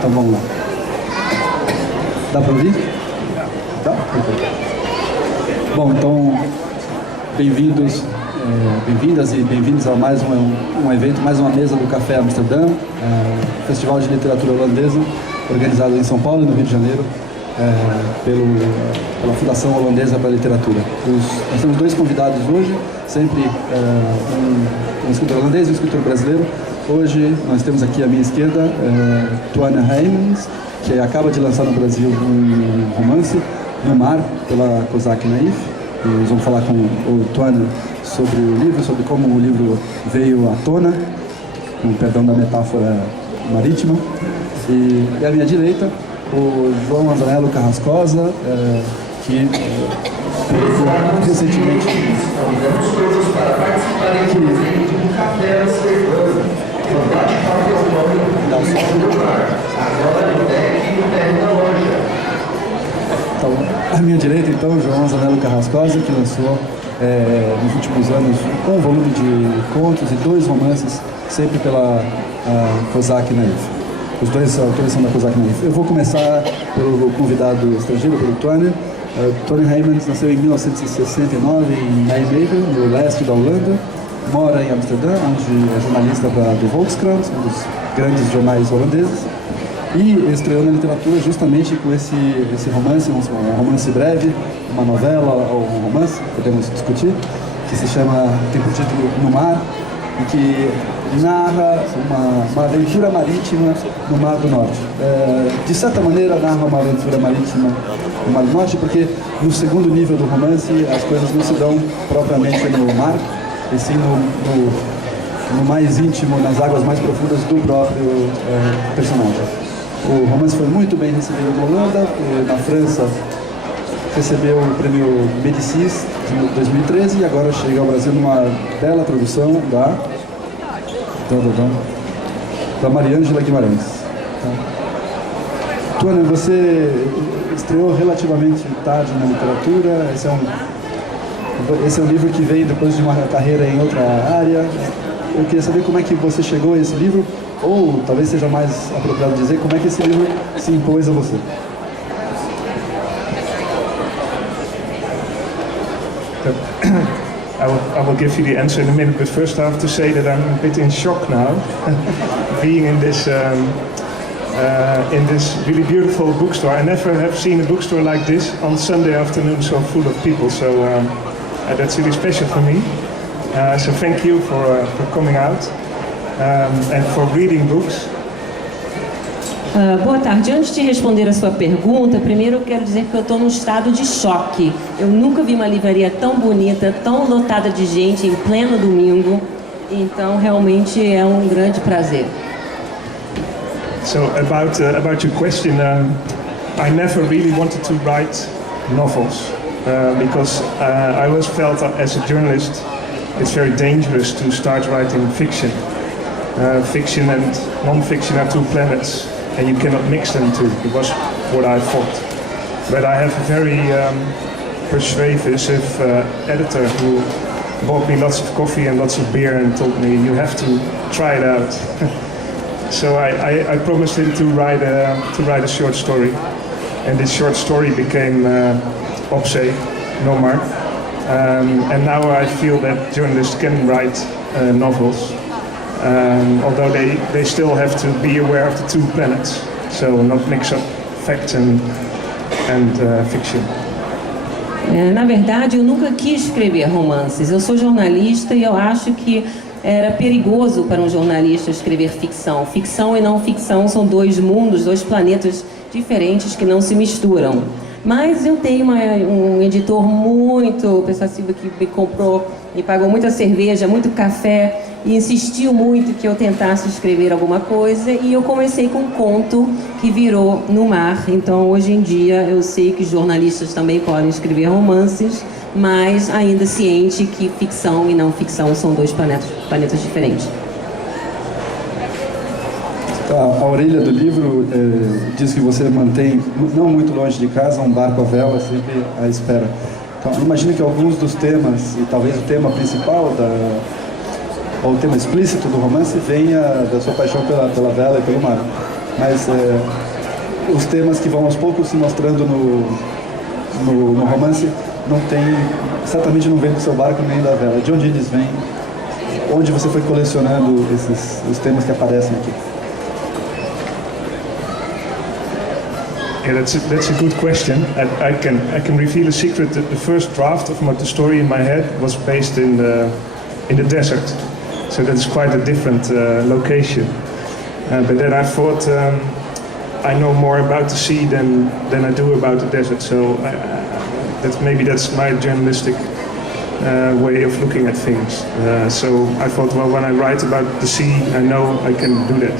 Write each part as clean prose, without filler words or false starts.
Então vamos lá. Dá para ouvir? Tá? Bom, então, bem-vindos, bem-vindas e bem-vindos a mais um evento, mais uma mesa do Café Amsterdã, Festival de Literatura Holandesa, organizado em São Paulo e no Rio de Janeiro, pela Fundação Holandesa para a Literatura. Nós temos dois convidados hoje, sempre um escritor holandês e um escritor brasileiro. Hoje nós temos aqui à minha esquerda Toine Heymans, que acaba de lançar no Brasil um romance, No Mar, pela Cosaque Naif. E nós vamos falar com o Toine sobre o livro, sobre como o livro veio à tona, com perdão da metáfora marítima. E à minha direita, o João Anzanello Carrascosa, que recentemente convidamos todos para participarem do evento do Café Amsterdã, que é um bate-papo econômico do mar, agora no deck e no pé da loja. Então, à minha direita, então, o João Anzanello Carrascosa, que lançou nos últimos anos um volume de contos e 2 romances, sempre pela Cosaque Naif. Os dois autores são da Cosaque Naif. Eu vou começar pelo convidado estrangeiro, pelo Toine. Toine Heymans nasceu em 1969 em Nijmegen, no leste da Holanda. Mora em Amsterdã, onde é jornalista do Volkskrant, um dos grandes jornais holandeses. E estreou na literatura justamente com esse romance, um romance breve, uma novela ou um romance, podemos discutir, que se chama, tem por título No Mar, e que narra uma aventura marítima no Mar do Norte. De certa maneira, narra uma aventura marítima no Mar do Norte, porque no segundo nível do romance as coisas não se dão propriamente no mar, e sim no mais íntimo, nas águas mais profundas do próprio personagem. O romance foi muito bem recebido na Holanda, na França recebeu o prêmio Médicis de 2013 e agora chega ao Brasil numa bela tradução da Mariângela Guimarães. Toine, você estreou relativamente tarde na literatura, esse é um livro que veio depois de uma carreira em outra área. Eu queria saber como é que você chegou a esse livro, ou talvez seja mais apropriado dizer, como é que esse livro se impôs a você. I will give you the answer in a minute, but first I have to say that I'm a bit in shock now, being in this really beautiful bookstore. I never have seen a bookstore like this on Sunday afternoon, so full of people. So that's really special for me. So thank you for coming out and for reading books. Boa tarde. Antes de responder a sua pergunta, primeiro eu quero dizer que eu estou num estado de choque. Eu nunca vi uma livraria tão bonita, tão lotada de gente em pleno domingo. Então, realmente é um grande prazer. So about your question, I never really wanted to write novels because I always felt as a journalist it's very dangerous to start writing fiction. Fiction and non-fiction are two planets, and you cannot mix them two. It was what I thought. But I have a very persuasive editor who bought me lots of coffee and lots of beer and told me, you have to try it out. So I promised him to write a short story. And this short story became Opzee, No Mar. And now I feel that journalists can write novels. Although they still have to be aware of the two planets, so not mix up fact and fiction. Na verdade, eu nunca quis escrever romances. Eu sou jornalista e eu acho que era perigoso para um jornalista escrever ficção. Ficção e não ficção são dois mundos, dois planetas diferentes que não se misturam. Mas eu tenho um editor muito persuasivo que me comprou, me pagou muita cerveja, muito café e insistiu muito que eu tentasse escrever alguma coisa, e eu comecei com um conto que virou No Mar. Então hoje em dia eu sei que jornalistas também podem escrever romances, mas ainda ciente que ficção e não ficção são dois planetas diferentes. A orelha do livro diz que você mantém, não muito longe de casa, um barco à vela, sempre à espera. Então, imagino que alguns dos temas, e talvez o tema principal, ou o tema explícito do romance, venha da sua paixão pela vela e pelo mar. mas os temas que vão aos poucos se mostrando no romance certamente não vem do seu barco nem da vela. De onde eles vêm? Onde você foi colecionando os temas que aparecem aqui? Yeah, that's a good question. I can reveal a secret that the first draft of the story in my head was based in the desert, so that's quite a different location. But then I thought I know more about the sea than I do about the desert. So that's my journalistic way of looking at things. So I thought, well, when I write about the sea, I know I can do that.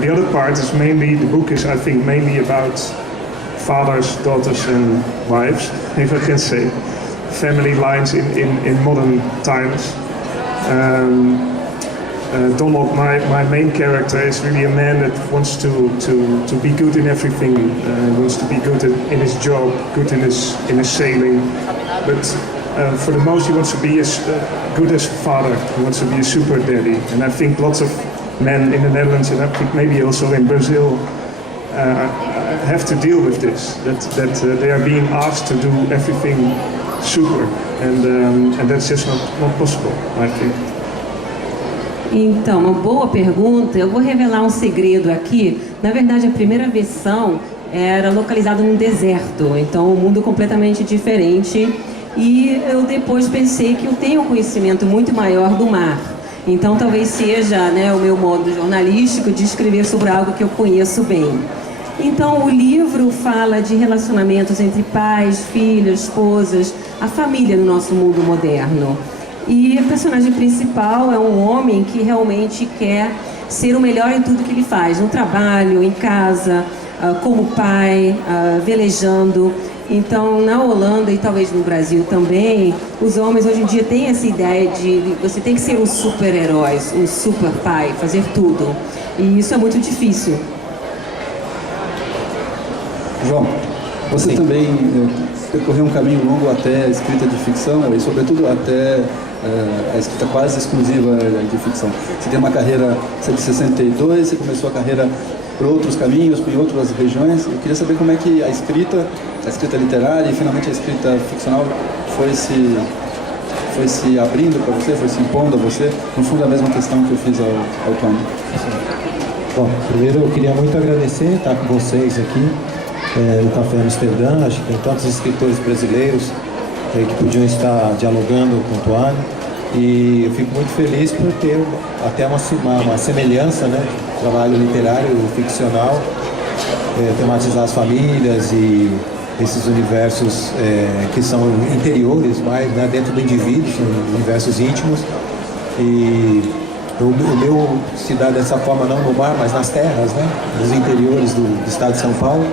The other part is the book is, I think, mainly about fathers, daughters and wives, if I can say. Family lines in modern times. Donald, my main character, is really a man that wants to be good in everything, wants to be good in his job, good in his sailing, but for the most he wants to be as good as father, he wants to be a super daddy. And I think lots of men in the Netherlands, and I think maybe also in Brazil, have to deal with this, that they are being asked to do everything super, and that's just not possible, I think. Então, uma boa pergunta. Eu vou revelar um segredo aqui. Na verdade, a primeira versão era localizada num deserto, então um mundo completamente diferente. E eu depois pensei que eu tenho um conhecimento muito maior do mar. Então, talvez seja, o meu modo jornalístico de escrever sobre algo que eu conheço bem. Então, o livro fala de relacionamentos entre pais, filhos, esposas, a família no nosso mundo moderno. E o personagem principal é um homem que realmente quer ser o melhor em tudo que ele faz, no trabalho, em casa, como pai, velejando. Então, na Holanda e talvez no Brasil também, os homens hoje em dia têm essa ideia de você tem que ser um super-herói, um super pai, fazer tudo. E isso é muito difícil. João, você também percorreu um caminho longo até a escrita de ficção e, sobretudo, até a escrita quase exclusiva de ficção. Você tem uma carreira, você é de 62, você começou a carreira por outros caminhos, por outras regiões. Eu queria saber como é que a escrita literária e finalmente a escrita ficcional foi se abrindo para você, foi se impondo a você. No fundo, é a mesma questão que eu fiz ao Tony. Bom, primeiro eu queria muito agradecer estar com vocês aqui no Café Amsterdã. Acho que tem tantos escritores brasileiros que podiam estar dialogando com o Tuane, e eu fico muito feliz por ter até uma semelhança, de trabalho literário ficcional, tematizar as famílias e esses universos que são interiores, mais dentro do indivíduo, são universos íntimos. E o meu se dá dessa forma, não no mar, mas nas terras, nos interiores do estado de São Paulo.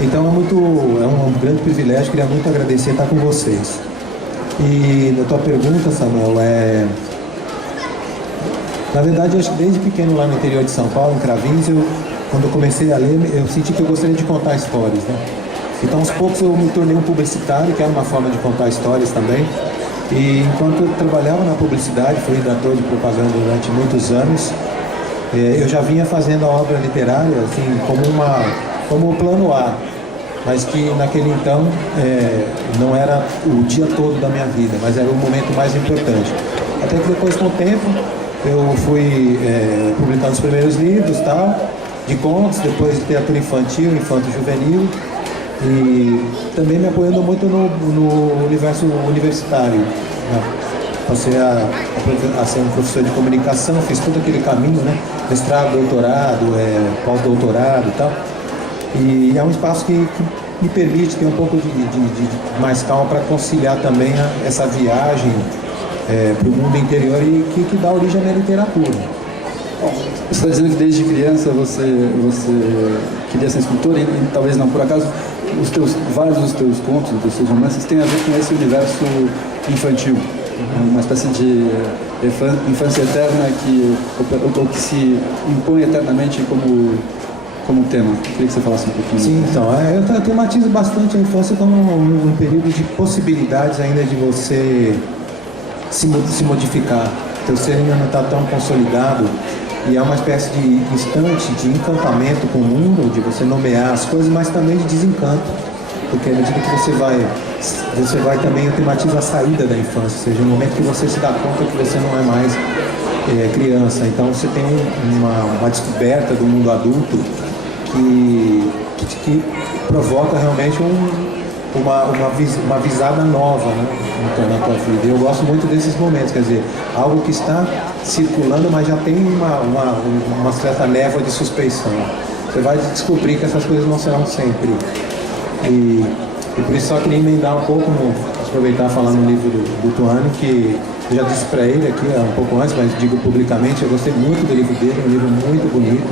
Então é um grande privilégio, queria muito agradecer estar com vocês. E na tua pergunta, Samuel, na verdade, eu acho que desde pequeno lá no interior de São Paulo, em Cravins, quando eu comecei a ler, eu senti que eu gostaria de contar histórias, Então, aos poucos, eu me tornei um publicitário, que era uma forma de contar histórias também. E enquanto eu trabalhava na publicidade, fui redator de propaganda durante muitos anos, eu já vinha fazendo a obra literária assim, como o plano A, mas que naquele então não era o dia todo da minha vida, mas era o momento mais importante. Até que depois, com o tempo, eu fui publicando os primeiros livros, de contos, depois de literatura infantil, infanto-juvenil, e também me apoiando muito no universo universitário. Passei a ser um professor de comunicação, fiz todo aquele caminho, mestrado, doutorado, pós-doutorado e tal. E é um espaço que me permite ter um pouco de mais calma para conciliar também essa viagem para o mundo interior e que dá origem à minha literatura. Bom, você está dizendo que desde criança você queria ser escritor e talvez não por acaso vários dos teus contos, dos seus romances têm a ver com esse universo infantil, uma espécie de infância eterna que se impõe eternamente como tema. Eu queria que você falasse um pouquinho. Sim, então, eu tematizo bastante a infância como um período de possibilidades ainda de você se modificar. Teu ser ainda não está tão consolidado, E é uma espécie de instante de encantamento com o mundo, de você nomear as coisas, mas também de desencanto. Porque à medida que você vai também tematiza a saída da infância, ou seja, o momento que você se dá conta que você não é mais criança. Então você tem uma descoberta do mundo adulto que provoca realmente uma visada nova, né, na tua vida. E eu gosto muito desses momentos, quer dizer, algo que está circulando, mas já tem uma certa névoa de suspeição. Você vai descobrir que essas coisas não serão sempre. E por isso só queria emendar um pouco, aproveitar falar no livro do Tuani, que eu já disse para ele aqui um pouco antes, mas digo publicamente, eu gostei muito do livro dele, é um livro muito bonito,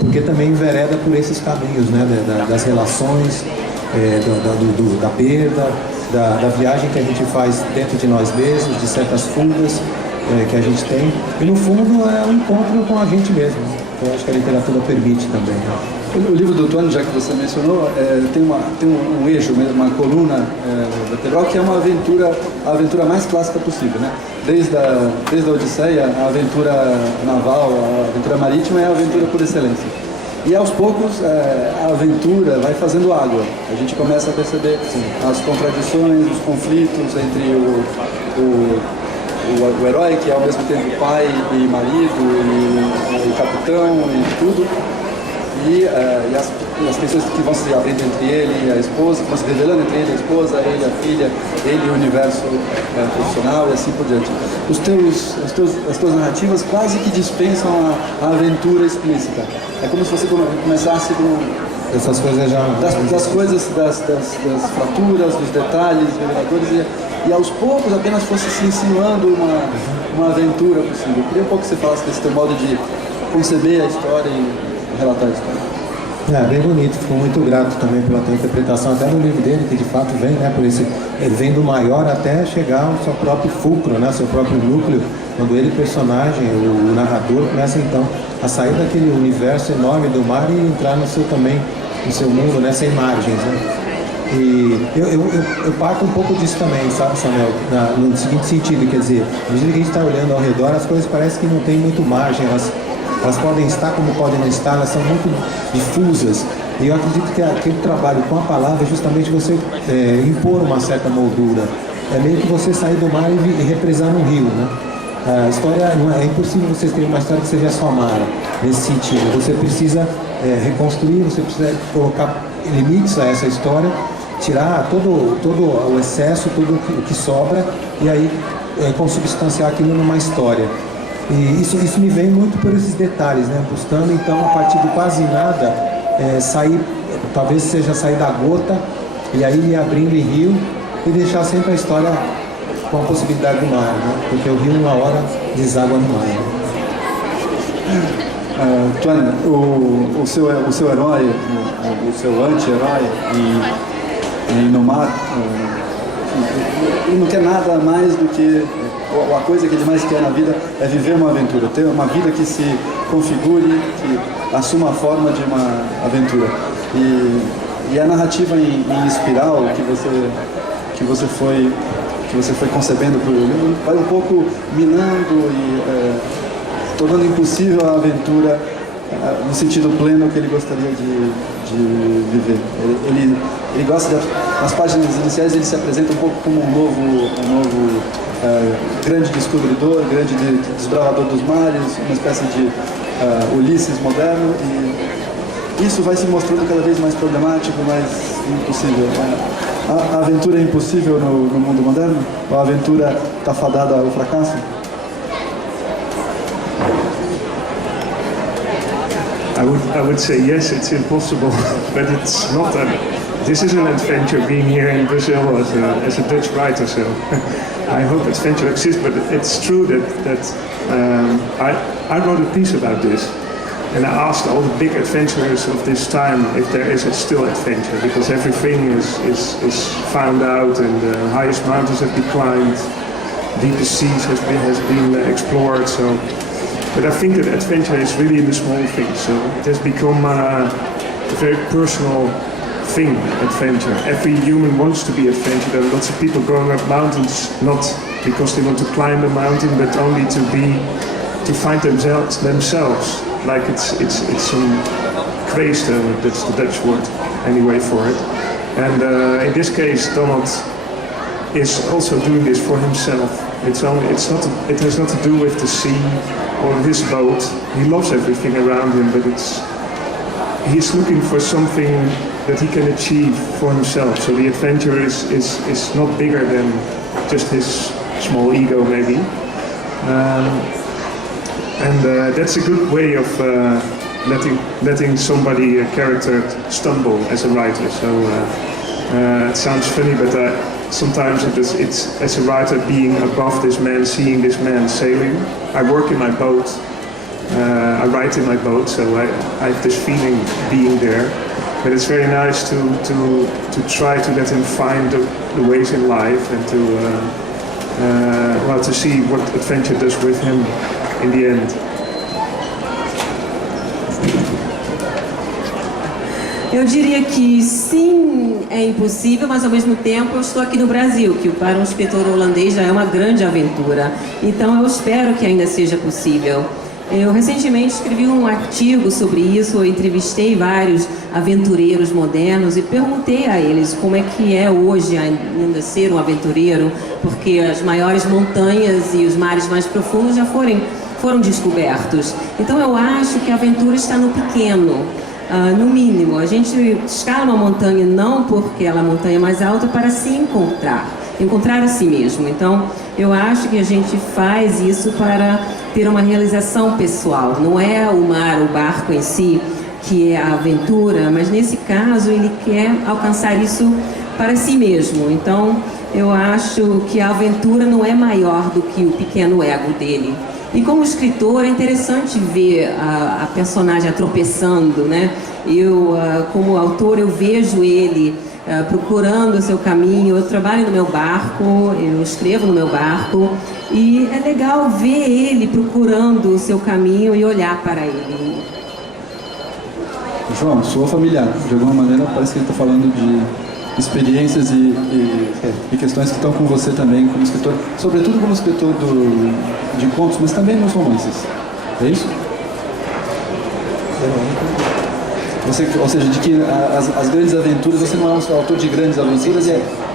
porque também envereda por esses caminhos, né, das relações, da perda, da viagem que a gente faz dentro de nós mesmos, de certas fugas que a gente tem, e no fundo é um encontro com a gente mesmo. Eu acho que a literatura permite também. O livro do Tuani, já que você mencionou, tem um eixo mesmo, uma coluna vertebral, que é a aventura mais clássica possível, né? Desde a Odisseia, a aventura naval, a aventura marítima é a aventura por excelência. E aos poucos a aventura vai fazendo água. A gente começa a perceber as contradições, os conflitos entre o herói, que é ao mesmo tempo pai e marido e capitão e tudo. E as tensões que vão se abrindo entre ele e a esposa, que vão se revelando entre ele e a esposa, ele e a filha, ele e o universo profissional e assim por diante. As tuas narrativas quase que dispensam a aventura explícita. É como se você começasse essas coisas já... das coisas, das fraturas, dos detalhes reveladores, e aos poucos apenas fosse se insinuando uma aventura possível. Eu queria um pouco que você falasse desse teu modo de conceber a história e relatar a história. Bem bonito, fico muito grato também pela tua interpretação, até no livro dele, que de fato vem, né, ele vem do maior até chegar ao seu próprio fulcro, né, seu próprio núcleo, quando ele, personagem, o narrador, começa então a sair daquele universo enorme do mar e entrar no seu mundo, né, sem margens, né. E eu parto um pouco disso também, sabe, Samuel, no seguinte sentido, quer dizer, à medida que a gente está olhando ao redor, as coisas parecem que não tem muito margem, elas podem estar como podem não estar, elas são muito difusas. E eu acredito que aquele trabalho com a palavra é justamente você impor uma certa moldura. É meio que você sair do mar e represar no rio, né? A história, é impossível você escrever uma história que seja só mar, nesse sentido. Você precisa reconstruir, você precisa colocar limites a essa história, tirar todo o excesso, tudo o que sobra, e aí consubstanciar aquilo numa história. E isso me vem muito por esses detalhes, né? Buscando então, a partir do quase nada, sair, talvez seja sair da gota, e aí ir abrindo em rio, e deixar sempre a história com a possibilidade do mar, né? Porque o rio uma hora deságua no mar. Né? Tuani, o seu herói, o seu anti-herói, e no mar, ele não quer nada mais do que... A coisa que ele mais quer na vida é viver uma aventura, ter uma vida que se configure, que assuma a forma de uma aventura. E a narrativa em espiral que você foi concebendo para o livro vai um pouco minando e tornando impossível a aventura no sentido pleno que ele gostaria de viver. Ele gosta nas páginas iniciais, ele se apresenta um pouco como um novo grande descobridor, grande desbravador dos mares, uma espécie de Ulisses moderno, e isso vai se mostrando cada vez mais problemático, mais impossível. A aventura é impossível no mundo moderno? Ou a aventura está fadada ao fracasso? I would say yes, it's impossible, but it's not. This is an adventure, being here in Brazil as a Dutch writer, so I hope adventure exists. But it's true that I wrote a piece about this, and I asked all the big adventurers of this time if there is still adventure, because everything is found out, and the highest mountains have been climbed, deepest seas has been explored. So. But I think that adventure is really in the small things, so it has become a very personal thing, adventure. Every human wants to be adventure. There are lots of people going up mountains, not because they want to climb a mountain, but only to be to find themselves, like it's some craze, that's the Dutch word anyway for it. And in this case, Donald is also doing this for himself. It has not to do with the sea or his boat. He loves everything around him, but he's looking for something that he can achieve for himself. So the adventure is not bigger than just his small ego, maybe. And that's a good way of letting somebody, a character, stumble as a writer. So it sounds funny, but sometimes it's as a writer being above this man, seeing this man sailing. I work in my boat, I write in my boat, so I have this feeling being there. But it's very nice to try to let him find the ways in life and to see what adventure does with him in the end. Eu diria que sim, é impossível, mas ao mesmo tempo eu estou aqui no Brasil, que para um escritor holandês já é uma grande aventura. Então eu espero que ainda seja possível. Eu recentemente escrevi um artigo sobre isso, eu entrevistei vários aventureiros modernos e perguntei a eles como é que é hoje ainda ser um aventureiro, porque as maiores montanhas e os mares mais profundos já foram descobertos. Então eu acho que a aventura está no pequeno. No mínimo, a gente escala uma montanha não porque ela é a montanha mais alta, para se encontrar a si mesmo. Então, eu acho que a gente faz isso para ter uma realização pessoal. Não é o mar, o barco em si, que é a aventura, mas nesse caso ele quer alcançar isso para si mesmo. Então, eu acho que a aventura não é maior do que o pequeno ego dele. E como escritor é interessante ver a personagem tropeçando, né? Eu, como autor, eu vejo ele procurando o seu caminho. Eu trabalho no meu barco, eu escrevo no meu barco e é legal ver ele procurando o seu caminho e olhar para ele. João, soa familiar. De alguma maneira parece que ele está falando de experiências e questões que estão com você também como escritor, sobretudo como escritor de contos, mas também nos romances. É isso? Ou seja, de que as grandes aventuras, você não é um autor de grandes aventuras,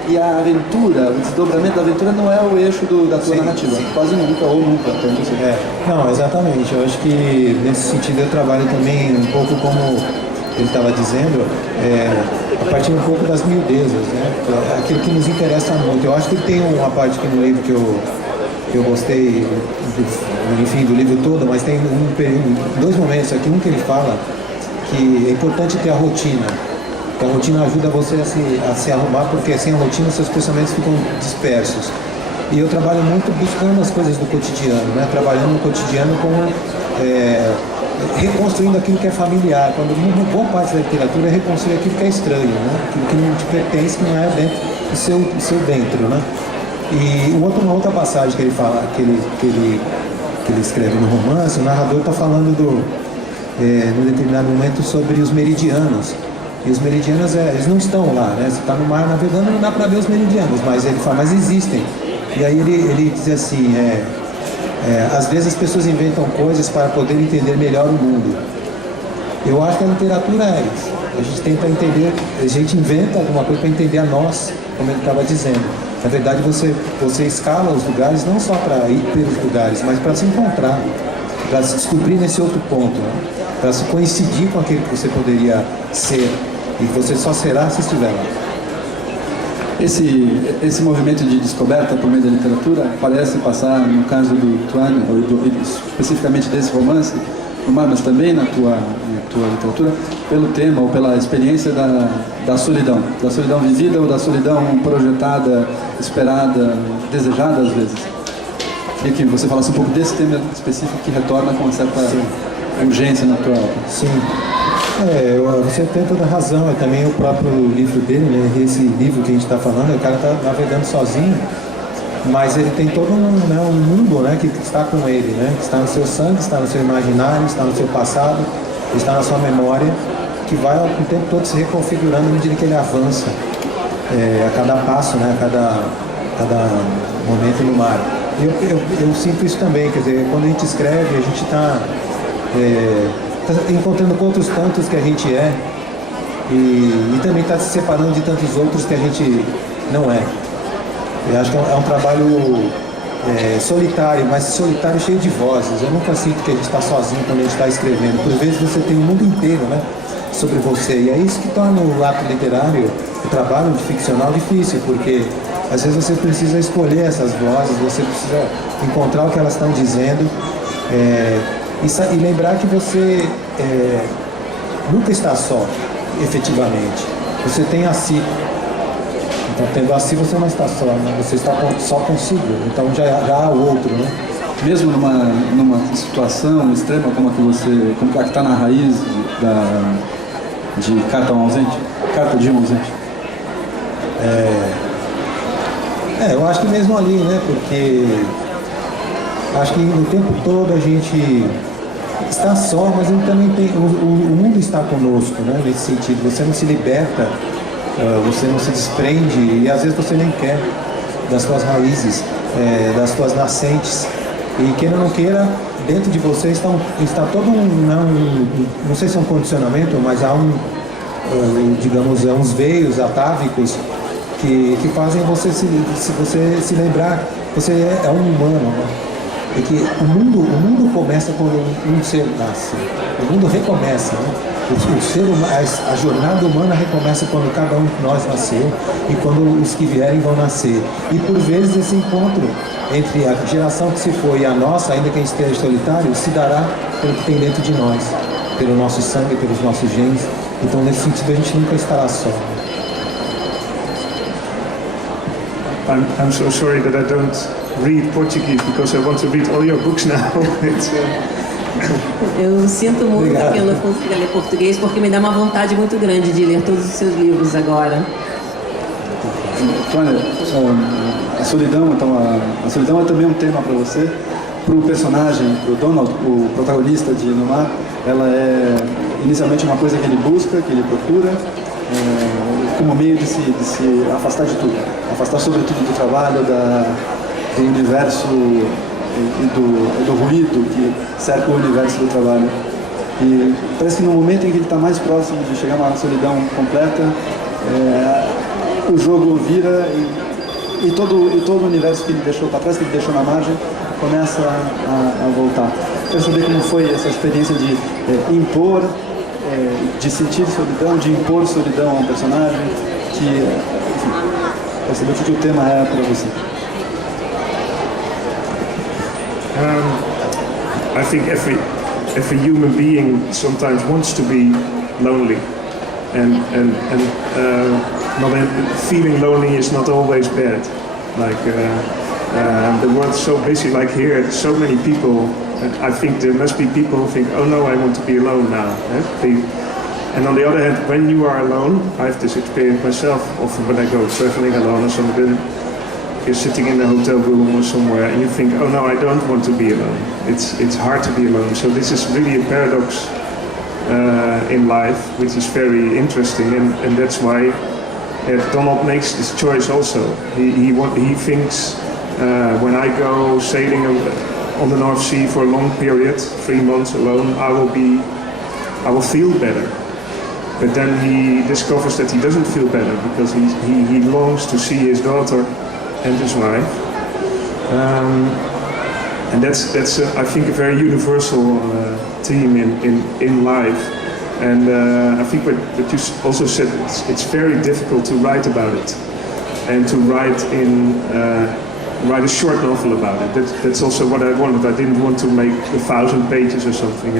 e a aventura, o desdobramento da aventura não é o eixo da tua narrativa. Quase nunca, ou nunca. Não, exatamente. Eu acho que nesse sentido eu trabalho também um pouco como ele estava dizendo, a partir um pouco das miudezas, né? Aquilo que nos interessa muito. Eu acho que tem uma parte aqui no livro que eu gostei, enfim, do livro todo, mas tem dois momentos aqui. Um que ele fala que é importante ter a rotina, que a rotina ajuda você a se arrumar, porque sem a rotina seus pensamentos ficam dispersos. E eu trabalho muito buscando as coisas do cotidiano, né? Trabalhando no cotidiano como reconstruindo aquilo que é familiar. Quando uma boa parte da literatura é reconstruir aquilo que é estranho, né? Aquilo que não te pertence, que não é dentro do seu dentro, né? E uma outra passagem que ele fala, que ele escreve no romance, o narrador está falando num determinado momento sobre os meridianos. E os meridianos, eles não estão lá, né? Você está no mar navegando, não dá para ver os meridianos, mas ele fala, mas existem. E aí ele diz assim, às vezes as pessoas inventam coisas para poder entender melhor o mundo. Eu acho que a literatura é isso. A gente tenta entender, a gente inventa alguma coisa para entender a nós, como ele estava dizendo. Na verdade, você escala os lugares não só para ir pelos lugares, mas para se encontrar, para se descobrir nesse outro ponto, né? Para se coincidir com aquilo que você poderia ser, e você só será se estiver lá. Esse movimento de descoberta por meio da literatura parece passar, no caso do Tuan, especificamente desse romance, mas também na tua literatura, pelo tema ou pela experiência da solidão vivida ou da solidão projetada, esperada, desejada às vezes. Queria que você falasse um pouco desse tema específico que retorna com uma certa urgência na tua obra. Sim. Você tem toda a razão, também o próprio livro dele, né? Esse livro que a gente está falando, o cara está navegando sozinho, mas ele tem todo um mundo, né, que está com ele, né? Que está no seu sangue, está no seu imaginário, está no seu passado, está na sua memória, que vai o tempo todo se reconfigurando à medida que ele avança, a cada passo, né? A cada momento no mar. Eu sinto isso também, quer dizer, quando a gente escreve, a gente está encontrando com outros tantos que a gente é e também está se separando de tantos outros que a gente não é. Eu acho que é um trabalho solitário, mas solitário cheio de vozes. Eu nunca sinto que a gente está sozinho quando a gente está escrevendo. Por vezes você tem o mundo inteiro, né, sobre você, e é isso que torna o ato literário, o trabalho de ficcional difícil, porque às vezes você precisa escolher essas vozes, você precisa encontrar o que elas estão dizendo e lembrar que você nunca está só, efetivamente. Você tem a si. Então, tendo a si, você não está só, né? Você está só consigo. Então, já há o outro, né? Mesmo numa situação extrema como a que você, como a que está na raiz de Carta a um Ausente, Carta de um Ausente. Eu acho que mesmo ali, né? Porque acho que o tempo todo a gente está só, mas ele também tem, o mundo está conosco, né? Nesse sentido, você não se liberta, você não se desprende e às vezes você nem quer das suas raízes, das suas nascentes. E queira ou não queira, dentro de você está todo não sei se é um condicionamento, mas há digamos, uns veios atávicos que fazem você se lembrar que você é um humano, né? E que o mundo começa quando um ser nasce. O mundo recomeça, né? A jornada humana recomeça quando cada um de nós nasceu e quando os que vierem vão nascer. E por vezes esse encontro entre a geração que se foi e a nossa, ainda que a gente esteja solitário, se dará pelo que tem dentro de nós, pelo nosso sangue, pelos nossos genes. Então, nesse sentido, a gente nunca estará só. I'm so sorry that I don't read Portuguese because I want to read all your books now. Eu sinto muito Obrigado. que eu não consiga ler português, porque me dá uma vontade muito grande de ler todos os seus livros agora. Tônia, a solidão, então, a solidão é também um tema para você. Para o personagem, para o Donald, o protagonista de Inumar, ela é inicialmente uma coisa que ele busca, que ele procura, como meio de se afastar de tudo. Afastar sobretudo do trabalho, do universo e do ruído que cerca o universo do trabalho. E parece que no momento em que ele está mais próximo de chegar a uma solidão completa, o jogo vira e todo o universo que ele deixou para trás, que ele deixou na margem, começa a voltar. Quero saber como foi essa experiência de impor, de sentir solidão, de impor solidão a um personagem, enfim, quero saber o que o tema é para você. I think every human being sometimes wants to be lonely, and feeling lonely is not always bad. Like the world's so busy. Like here, so many people. I think there must be people who think, oh no, I want to be alone now. And on the other hand, when you are alone, I have this experience myself. Often when I go traveling alone or something, you're sitting in a hotel room or somewhere and you think, oh no, I don't want to be alone. It's hard to be alone. So this is really a paradox in life, which is very interesting, and that's why Donald makes this choice also. He thinks when I go sailing on the North Sea for a long period, 3 months alone, I will feel better. But then he discovers that he doesn't feel better because he longs to see his daughter and his wife, and that's I think a very universal theme in life. And I think what you also said, it's very difficult to write about it, and to write a short novel about it. That's also what I wanted. I didn't want to make 1,000 pages or something,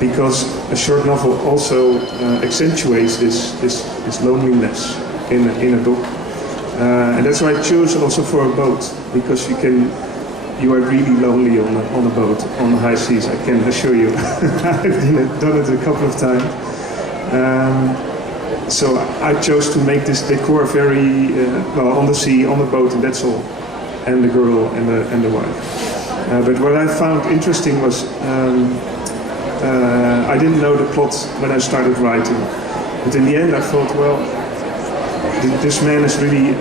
because a short novel also accentuates this loneliness in a book. And that's why I chose also for a boat, because you are really lonely on a boat on the high seas, I can assure you. I've done it a couple of times. So I chose to make this decor very, on the sea, on the boat, and that's all. And the girl and the wife. But what I found interesting was, I didn't know the plot when I started writing. But in the end I thought, well, this man is really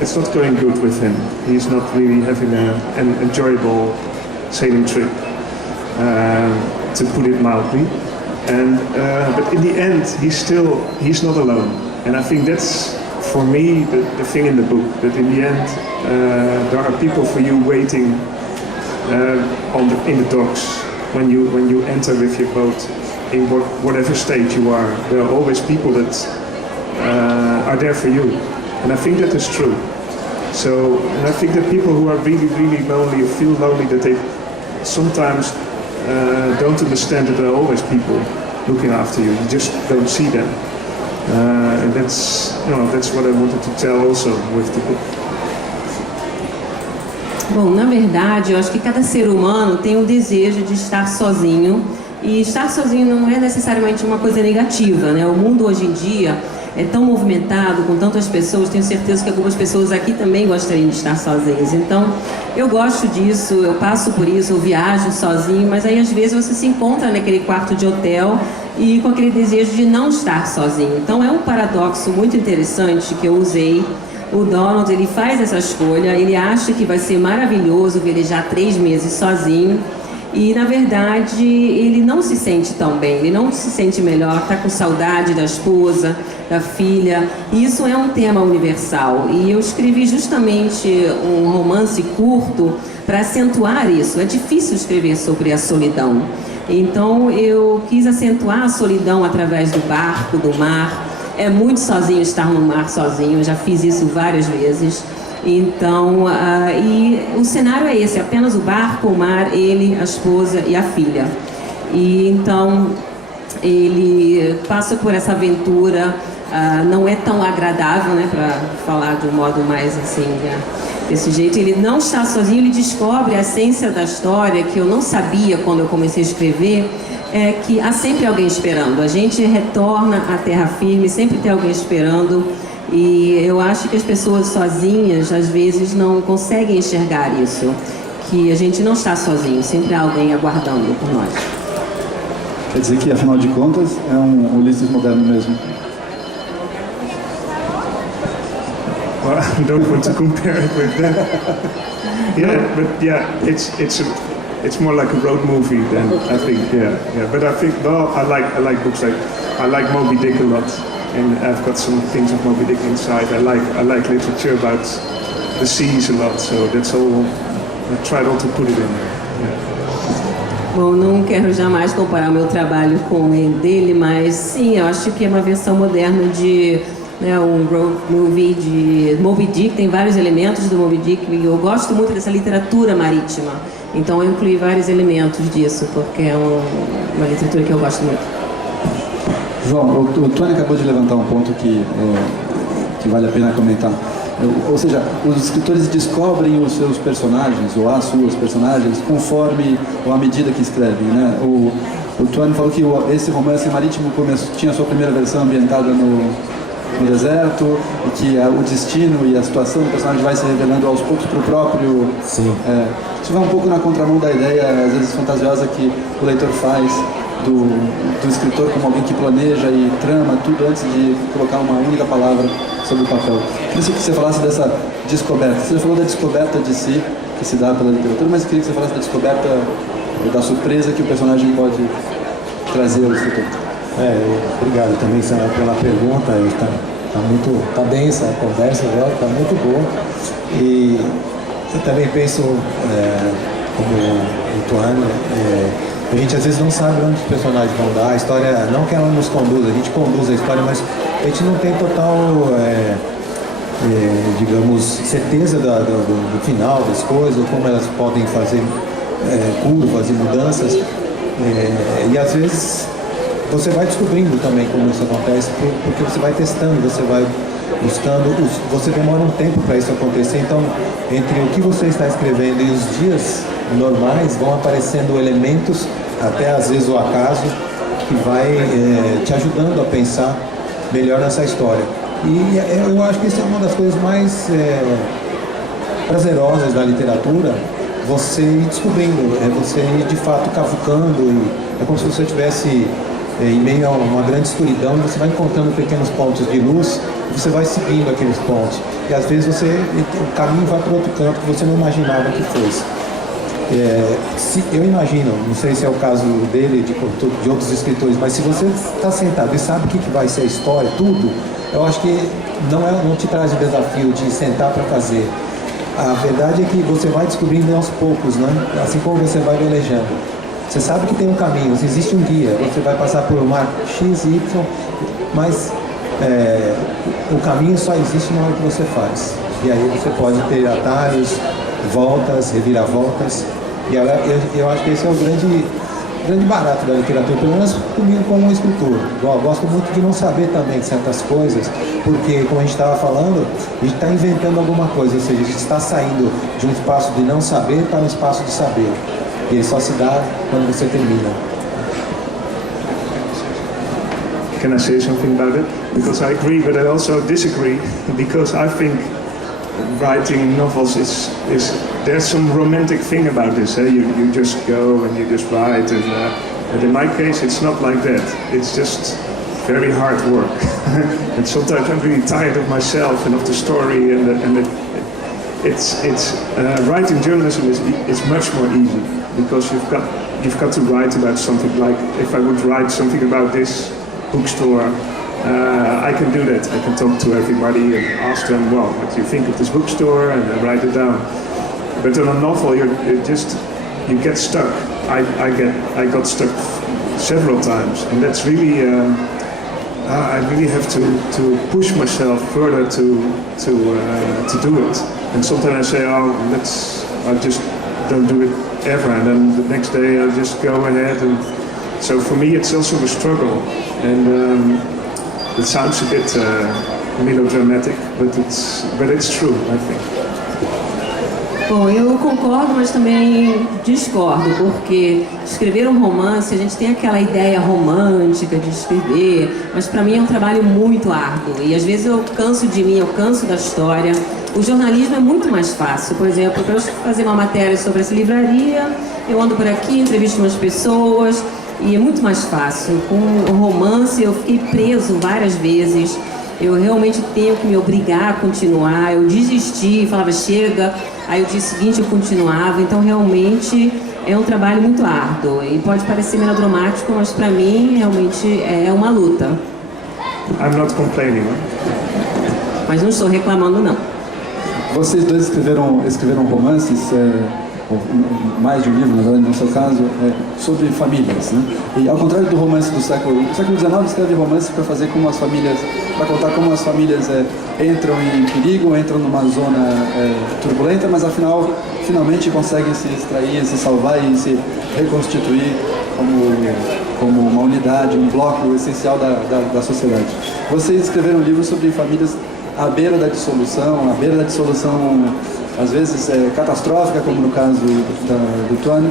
it's not going good with him. He's not really having an enjoyable sailing trip, to put it mildly. And but in the end, he's not alone. And I think that's for me the thing in the book. That in the end, there are people for you waiting in the docks when you enter with your boat in whatever state you are. There are always people that are there for you, and I think that is true. So, and I think that people who are really, really lonely, or feel lonely, that they sometimes don't understand that there are always people looking after you. You just don't see them, and that's what I wanted to tell also with the book. Bom, na verdade, eu acho que cada ser humano tem o desejo de estar sozinho, e estar sozinho não é necessariamente uma coisa negativa, né? O mundo hoje em dia é tão movimentado, com tantas pessoas, tenho certeza que algumas pessoas aqui também gostariam de estar sozinhas. Então, eu gosto disso, eu passo por isso, eu viajo sozinho, mas aí às vezes você se encontra naquele quarto de hotel e com aquele desejo de não estar sozinho. Então é um paradoxo muito interessante que eu usei. O Donald, ele faz essa escolha, ele acha que vai ser maravilhoso velejar 3 meses sozinho, e na verdade ele não se sente tão bem, ele não se sente melhor, está com saudade da esposa, da filha, e isso é um tema universal. E eu escrevi justamente um romance curto para acentuar isso. É difícil escrever sobre a solidão, então eu quis acentuar a solidão através do barco, do mar. É muito sozinho estar no mar sozinho, eu já fiz isso várias vezes. Então, e o cenário é esse, apenas o barco, o mar, ele, a esposa e a filha. E então, ele passa por essa aventura, não é tão agradável, né, para falar de um modo mais assim, desse jeito. Ele não está sozinho, ele descobre a essência da história que eu não sabia quando eu comecei a escrever, é que há sempre alguém esperando. A gente retorna à terra firme, sempre tem alguém esperando. E eu acho que as pessoas sozinhas, às vezes, não conseguem enxergar isso. Que a gente não está sozinho, sempre há alguém aguardando por nós. Quer dizer que, afinal de contas, é um Ulisses moderno mesmo. Well, I don't want to compare it with that. Yeah, but yeah, it's more like a road movie than I think. Yeah. But I think I like books like I like Moby Dick a lot, and I've got some things of Moby Dick inside. I like literature about the seas a lot, so that's all. I tried all to put it in there. Yeah. Bom, não quero jamais comparar o meu trabalho com o dele, mas sim, eu acho que é uma versão moderna de um road movie de Moby Dick. Tem vários elementos do Moby Dick e eu gosto muito dessa literatura marítima. Então eu incluí vários elementos disso, porque é uma literatura que eu gosto muito. João, o Tony acabou de levantar um ponto que vale a pena comentar. Ou seja, os escritores descobrem os seus personagens, ou as suas personagens, conforme ou à medida que escrevem, né? O Tony falou que esse romance marítimo tinha a sua primeira versão ambientada no deserto, e que o destino e a situação do personagem vai se revelando aos poucos para o próprio... Sim. Isso vai um pouco na contramão da ideia, às vezes fantasiosa, que o leitor faz do escritor como alguém que planeja e trama tudo antes de colocar uma única palavra sobre o papel. Queria que você falasse dessa descoberta. Você já falou da descoberta de si, que se dá pela literatura, mas eu queria que você falasse da descoberta, da surpresa que o personagem pode trazer ao escritor. Obrigado também pela pergunta. Tá densa a conversa, está muito boa. E eu também penso, como o Tuane, a gente às vezes não sabe onde os personagens vão dar. A história, não que ela nos conduza, a gente conduz a história, mas a gente não tem total, digamos, certeza do final das coisas, como elas podem fazer curvas e mudanças. E às vezes você vai descobrindo também como isso acontece, porque você vai testando, você vai buscando, você demora um tempo para isso acontecer. Então, entre o que você está escrevendo e os dias normais, vão aparecendo elementos, até às vezes o acaso, que vai te ajudando a pensar melhor nessa história. E eu acho que isso é uma das coisas mais prazerosas da literatura, você ir descobrindo, você ir de fato cavucando, é como se você estivesse em meio a uma grande escuridão, você vai encontrando pequenos pontos de luz e você vai seguindo aqueles pontos. E às vezes o caminho vai para outro canto que você não imaginava que fosse. Eu imagino, não sei se é o caso dele, de outros escritores, mas se você está sentado e sabe o que vai ser a história, tudo, eu acho que não te traz o desafio de sentar para fazer. A verdade é que você vai descobrindo aos poucos, né? Assim como você vai velejando. Você sabe que tem um caminho, existe um guia, você vai passar por um marco X, Y, mas o caminho só existe na hora que você faz. E aí você pode ter atalhos, voltas, reviravoltas. E eu acho que esse é o grande barato da literatura, pelo menos comigo como um escritor. Eu gosto muito de não saber também certas coisas, porque, como a gente estava falando, a gente está inventando alguma coisa, ou seja, a gente está saindo de um espaço de não saber para um espaço de saber. E ele só se dá quando você termina. Can I say something about it? Because I agree, but I also disagree, because I think writing novels there's some romantic thing about this. You just go and you just write, and in my case it's not like that. It's just very hard work, and sometimes I'm really tired of myself and of the story, writing journalism is much more easy, because you've got to write about something. Like if I would write something about this bookstore, I can do that. I can talk to everybody and ask them, well, what do you think of this bookstore, and I write it down. But on a novel, you get stuck. I got stuck several times, and that's really I really have to push myself further to do it. And sometimes I say, I just don't do it ever, and then the next day I just go ahead. And so for me, it's also a struggle, and it sounds a bit melodramatic, but it's true, I think. Bom, eu concordo, mas também discordo, porque escrever um romance, a gente tem aquela ideia romântica de escrever, mas para mim é um trabalho muito árduo, e às vezes eu canso de mim, eu canso da história. O jornalismo é muito mais fácil. Por exemplo, para eu fazer uma matéria sobre essa livraria, eu ando por aqui, entrevisto umas pessoas, e é muito mais fácil. Com o romance eu fiquei preso várias vezes, eu realmente tenho que me obrigar a continuar. Eu desisti, falava chega, aí o dia seguinte eu continuava. Então realmente é um trabalho muito árduo e pode parecer melodramático, mas para mim realmente é uma luta. I'm not complaining. Mas não estou reclamando, não. Vocês dois escreveram romances, mais de um livro, na verdade, no seu caso, sobre famílias, né? E ao contrário do romance do século XIX, escreve romance para fazer como as famílias, para contar como as famílias entram em perigo, entram numa zona turbulenta, mas finalmente conseguem se extrair, se salvar e se reconstituir como uma unidade, um bloco essencial da sociedade. Vocês escreveram um livro sobre famílias à beira da dissolução, às vezes catastrófica, como no caso do Tony,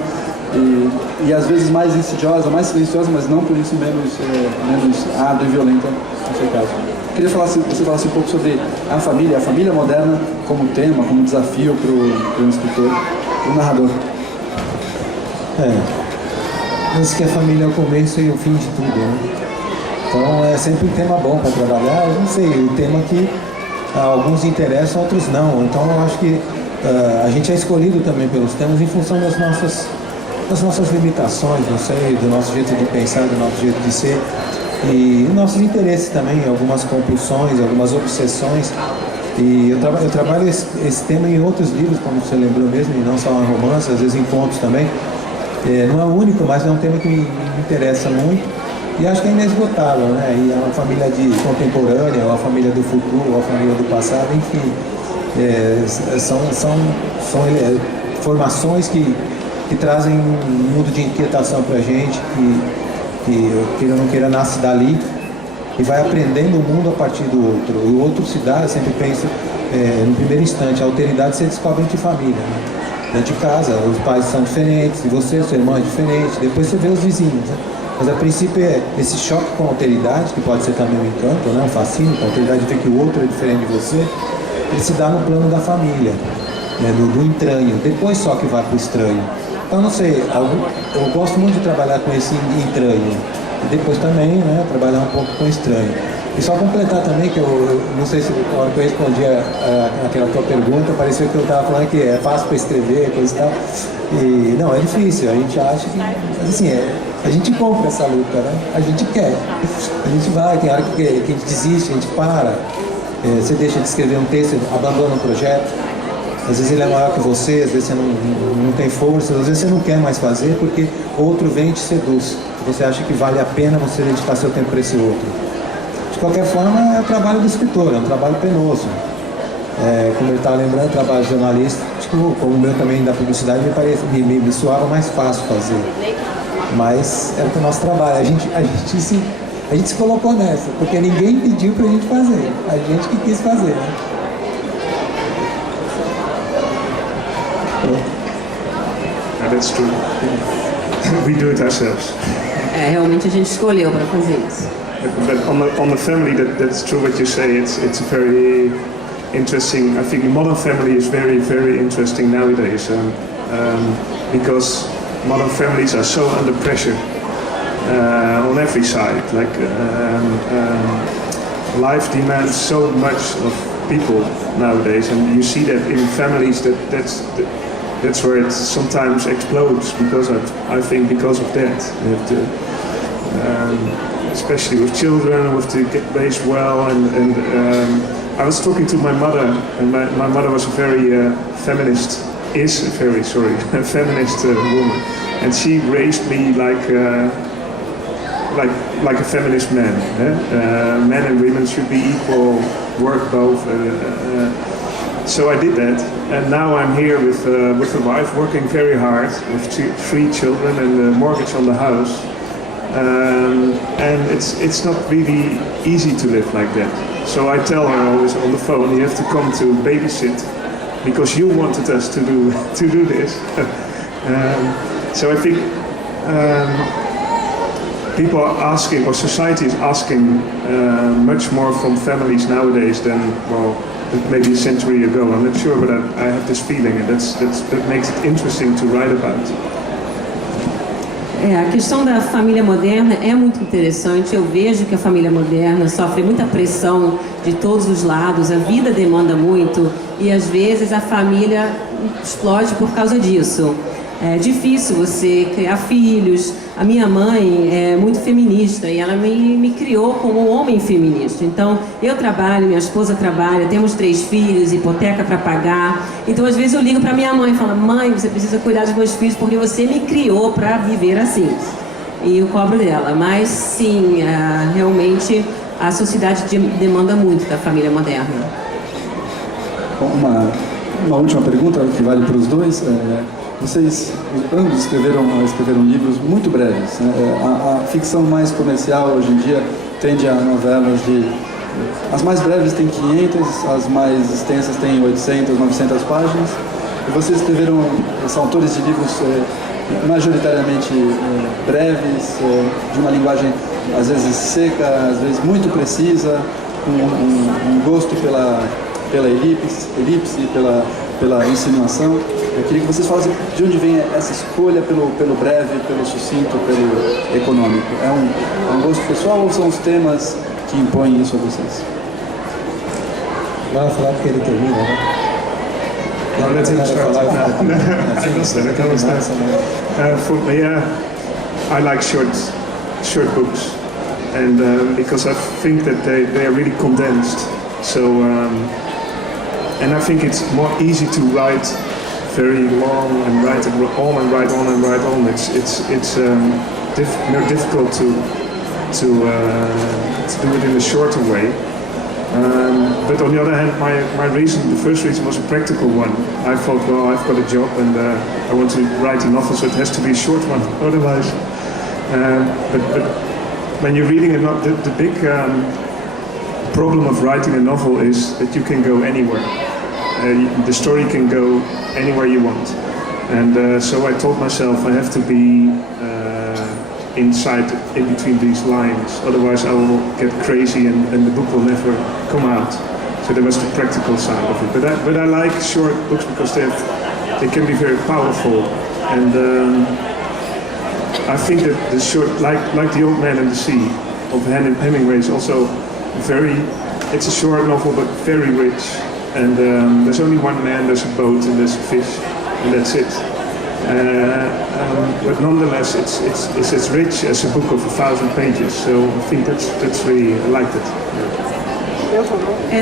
e às vezes mais insidiosa, mais silenciosa, mas não por isso menos árdua e violenta no seu caso. Queria que você falasse um pouco sobre a família moderna como tema, como desafio para o escritor, para o narrador. Diz que a família é o começo e o fim de tudo, né? Então é sempre um tema bom para trabalhar. Eu não sei, o tema que alguns interessam, outros não. Então eu acho que a gente é escolhido também pelos temas em função das nossas limitações, não sei, do nosso jeito de pensar, do nosso jeito de ser e nossos interesses também, algumas compulsões, algumas obsessões. E eu trabalho esse tema em outros livros, como você lembrou mesmo, e não só em romances, às vezes em contos também. Não é o único, mas é um tema que me interessa muito e acho que é inesgotável, né? E é uma família contemporânea, ou a família do futuro, ou a família do passado, enfim. São formações que trazem um mundo de inquietação para a gente, que queira ou não queira nasce dali e vai aprendendo o mundo a partir do outro. O outro se dá, eu sempre penso, no primeiro instante, a alteridade se descobre entre família, né? Dentro de casa, os pais são diferentes, e você, seu irmão é diferente, depois você vê os vizinhos, né? Mas a princípio esse choque com a alteridade, que pode ser também um encanto, né? Um fascínio, com a alteridade de ver que o outro é diferente de você, ele se dá no plano da família, né? do entranho, depois só que vai para o estranho. Então não sei, eu gosto muito de trabalhar com esse entranho, E depois também, né, trabalhar um pouco com o estranho. E só completar também, que eu não sei se na hora que eu respondi aquela tua pergunta, pareceu que eu estava falando que é fácil para escrever, coisa e tal. E não, é difícil, a gente acha que, assim, a gente compra essa luta, né? A gente quer. A gente vai, tem hora que a gente desiste, a gente para, você deixa de escrever um texto, abandona um projeto. Às vezes ele é maior que você, às vezes você não tem força, às vezes você não quer mais fazer porque outro vem e te seduz. Você acha que vale a pena você dedicar seu tempo para esse outro. De qualquer forma, é o trabalho do escritor, é um trabalho penoso. Como ele estava lembrando, o trabalho de jornalista, como o meu também da publicidade, me soava mais fácil fazer. Mas é o nosso trabalho. A gente se colocou nessa, porque ninguém pediu para a gente fazer. A gente que quis fazer, né? That's true. We do it ourselves. Realmente a gente escolheu para fazer isso. But on the family, that's true what you say. It's very interesting. I think modern family is very, very interesting nowadays because modern families are so under pressure on every side. Like life demands so much of people nowadays, and you see that in families that's where it sometimes explodes because I think because of that. You have to, especially with children, we have to get raised well. And I was talking to my mother, and my mother was a very feminist woman, and she raised me like a feminist man. Men and women should be equal, work both. So I did that, and now I'm here with a wife working very hard with 3 children and a mortgage on the house. And it's not really easy to live like that. So I tell her always on the phone, you have to come to babysit because you wanted us to do this. So I think people are asking, or society is asking much more from families nowadays than, well, maybe a century ago. I'm not sure, but I have this feeling, and that makes it interesting to write about. A questão da família moderna é muito interessante. Eu vejo que a família moderna sofre muita pressão de todos os lados, a vida demanda muito e às vezes a família explode por causa disso. É difícil você criar filhos. A minha mãe é muito feminista e ela me criou como um homem feminista. Então, eu trabalho, minha esposa trabalha, temos 3 filhos, hipoteca para pagar. Então, às vezes eu ligo para minha mãe e falo: mãe, você precisa cuidar dos meus filhos porque você me criou para viver assim. E eu cobro dela. Mas, sim, realmente a sociedade demanda muito da família moderna. Uma última pergunta que vale para os dois. Vocês ambos escreveram livros muito breves. Né? A ficção mais comercial hoje em dia tende a novelas as mais breves têm 500, as mais extensas têm 800, 900 páginas. E vocês são autores de livros majoritariamente breves, de uma linguagem às vezes seca, às vezes muito precisa, com um gosto pela elipse, pela insinuação. Eu queria que vocês falassem de onde vem essa escolha pelo breve, pelo sucinto, pelo econômico. É um gosto pessoal ou são os temas que impõem isso a vocês? Vai falar porque ele termina, né? Well, let's start. For me, I like short books, and because I think that they are really condensed. So, and I think it's more easy to write very long and write it on and write on and write on. It's more difficult to do it in a shorter way. But on the other hand, the first reason was a practical one. I thought, well, I've got a job and I want to write a novel, so it has to be a short one. Otherwise, but when you're reading a novel, the big problem of writing a novel is that you can go anywhere. The story can go anywhere you want, and so I told myself I have to be inside, in between these lines, otherwise I will get crazy and the book will never come out. So there was the practical side of it, but I like short books because they can be very powerful, and I think that the short, like The Old Man and the Sea of Hemingway is also it's a short novel but very rich. And there's only one man, there's a boat, and there's a fish, and that's it. But nonetheless, it's as rich as a book of 1,000 pages. So I think that's really, I liked it.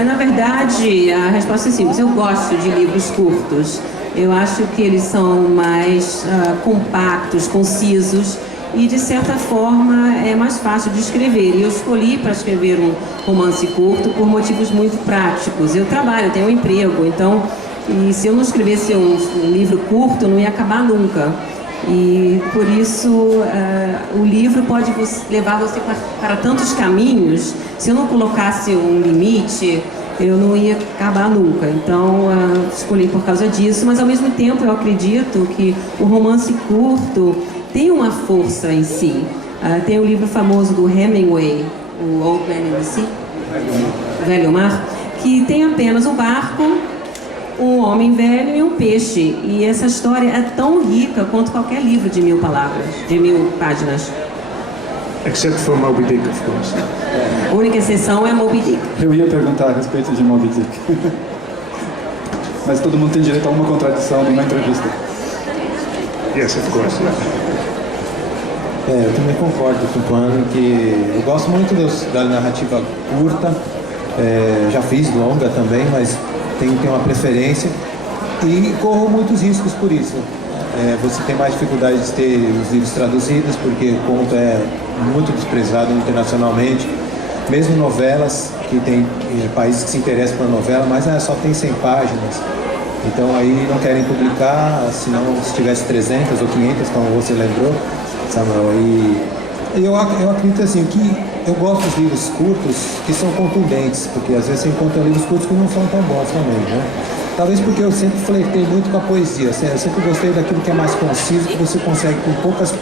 Na verdade, a resposta é simples. Eu gosto de livros curtos. Eu acho que eles são mais compactos, concisos e, de certa forma, é mais fácil de escrever. E eu escolhi para escrever um romance curto por motivos muito práticos. Eu trabalho, tenho um emprego, então, e se eu não escrevesse um livro curto, não ia acabar nunca. E por isso o livro pode levar você para tantos caminhos. Se eu não colocasse um limite, eu não ia acabar nunca. Então escolhi por causa disso, mas ao mesmo tempo eu acredito que o romance curto tem uma força em si. Tem o livro famoso do Hemingway, o Old Man and the Sea, Velho Mar, que tem apenas um barco, um homem velho e um peixe. E essa história é tão rica quanto qualquer livro de 1000 palavras, de 1000 páginas. Except for Moby Dick, of course. A única exceção é Moby Dick. Eu ia perguntar a respeito de Moby Dick. Mas todo mundo tem direito a uma contradição numa entrevista. Yes, of course. Eu também concordo com o Tuan, que eu gosto muito da narrativa curta, já fiz longa também, mas tenho uma preferência e corro muitos riscos por isso. Você tem mais dificuldade de ter os livros traduzidos, porque o conto é muito desprezado internacionalmente, mesmo novelas, que tem países que se interessam por novela, mas só tem 100 páginas. Então aí não querem publicar, senão se tivesse 300 ou 500, como você lembrou, Samuel. E eu acredito assim, que eu gosto dos livros curtos que são contundentes, porque às vezes você encontra livros curtos que não são tão bons também, né? Talvez porque eu sempre flertei muito com a poesia, eu sempre gostei daquilo que é mais conciso, que você consegue com poucas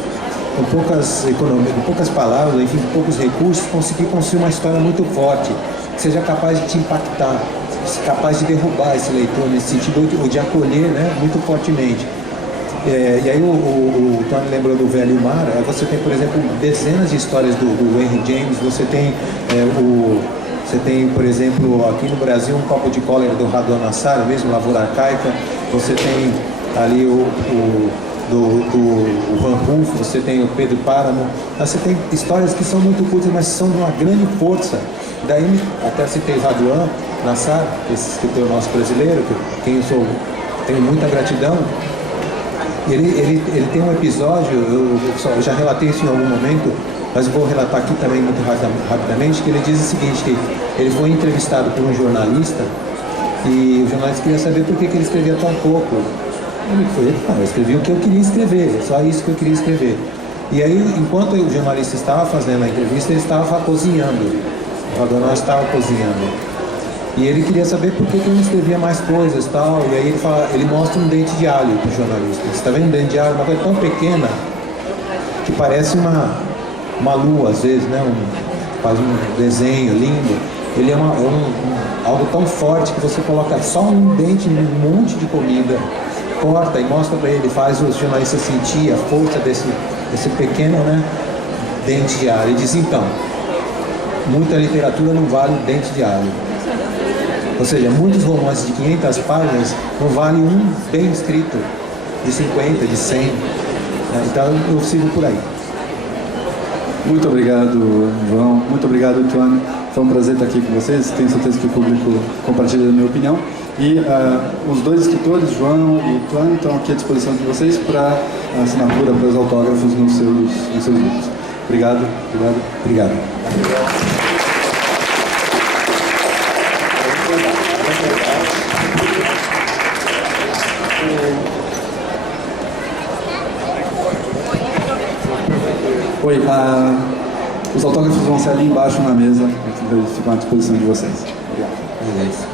palavras, enfim, com poucos recursos, conseguir construir uma história muito forte, que seja capaz de te impactar, capaz de derrubar esse leitor nesse sentido, ou de acolher, né, muito fortemente. E aí o Tony lembrou do Velho Mar. Você tem, por exemplo, dezenas de histórias do Henry James. Você tem, por exemplo, aqui no Brasil, Um Copo de Cólera do Radon Nassar, mesmo Lavoura Arcaica. Você tem ali o Van Hulf, você tem o Pedro Páramo. Você tem histórias que são muito curtas, mas são de uma grande força. Daí, até citei Radon Nassar, esse escritor nosso brasileiro, quem eu tenho muita gratidão. Ele tem um episódio, eu já relatei isso em algum momento, mas vou relatar aqui também muito rapidamente, que ele diz o seguinte, que ele foi entrevistado por um jornalista e o jornalista queria saber por que ele escrevia tão pouco. Eu escrevi o que eu queria escrever, só isso que eu queria escrever. E aí, enquanto o jornalista estava fazendo a entrevista, ele estava cozinhando, o Radonor estava cozinhando. E ele queria saber por que ele não escrevia mais coisas e tal. E aí ele mostra um dente de alho para o jornalista. Você está vendo um dente de alho? Uma coisa tão pequena que parece uma lua às vezes, né? Faz um desenho lindo. Ele é algo tão forte que você coloca só um dente em um monte de comida, corta e mostra para ele, faz os jornalistas sentir a força desse pequeno, né, dente de alho. E diz, então, muita literatura não vale dente de alho. Ou seja, muitos romances de 500 páginas não valem um bem escrito, de 50, de 100. Então eu sigo por aí. Muito obrigado, João. Muito obrigado, Tuan. Foi um prazer estar aqui com vocês. Tenho certeza que o público compartilha a minha opinião. E os dois escritores, João e Tuan, estão aqui à disposição de vocês para assinatura, para os autógrafos nos seus livros. Obrigado, obrigado, obrigado. Oi, os autógrafos vão ser ali embaixo na mesa, ficam à disposição de vocês. Obrigado. Beleza.